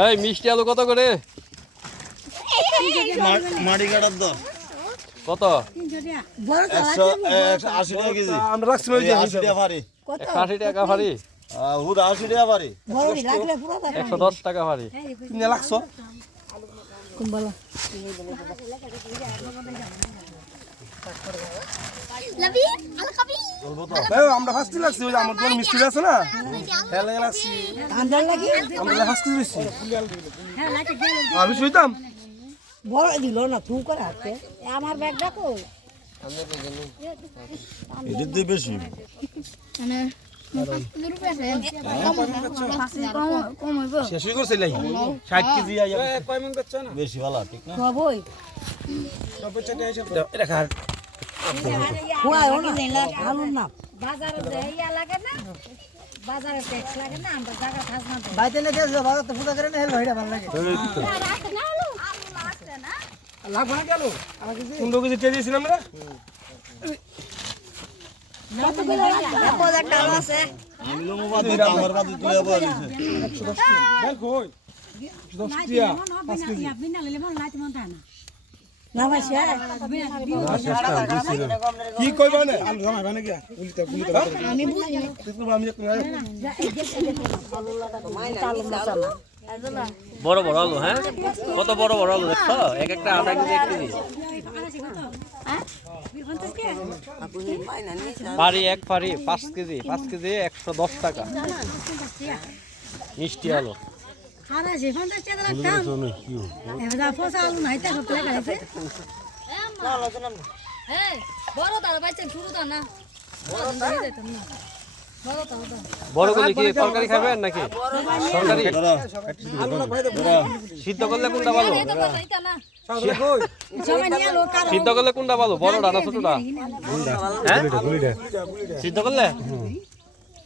এই মিষ্টি আলু কত করে? মাটি কাটার দর। কত? আশি টাকা কেজি। আমরা রাখছি আশি টাকা পারি কত? আশি টাকা ভারি? হুদ আশি টাকা একশো দশ টাকা ভারি। লাগছো ala আমরা ফার্স্টে লাগছি ওই আমার দোকানে মিষ্টি আছে না? হ্যাঁ লাগে লাগছি আমরা ফার্স্টে দিচ্ছি আর বেশি বড় দিল না তুই করে হাতে আমার ব্যাগটা কই এটার দিয়ে বেশি. শেষই করছে লাই। কেজি আইয়া বেশি ভালো ঠিক না? হুয়া এটা পনেরো কেজি টেয়ে দিয়েছিলাম আমরা কত কি কইবা না? আলু জামাইবা না কি গুলিতে আমি বুঝি না। আমি বড় বড় আলু হ্যাঁ? কত বড় বড় আলু দেখছ? এক একটা আধা কেজি এক কেজি। পারি এক পারি পাঁচ কেজি পাঁচ কেজি একশো দশ টাকা। মিষ্টি আলু। বড়গুলি কি তরকারি খাবেন নাকি? তরকারি সিদ্ধ করলে কোনটা ভালো সিদ্ধ করলে কোনটা ভালো বড়টা না ছোটটা হ্যাঁ সিদ্ধ করলে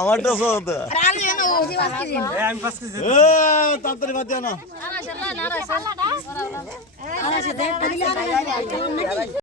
আমারটা সৌদে. আমি পাঁচ কেজি। তাড়াতাড়ি বাদ দিও না।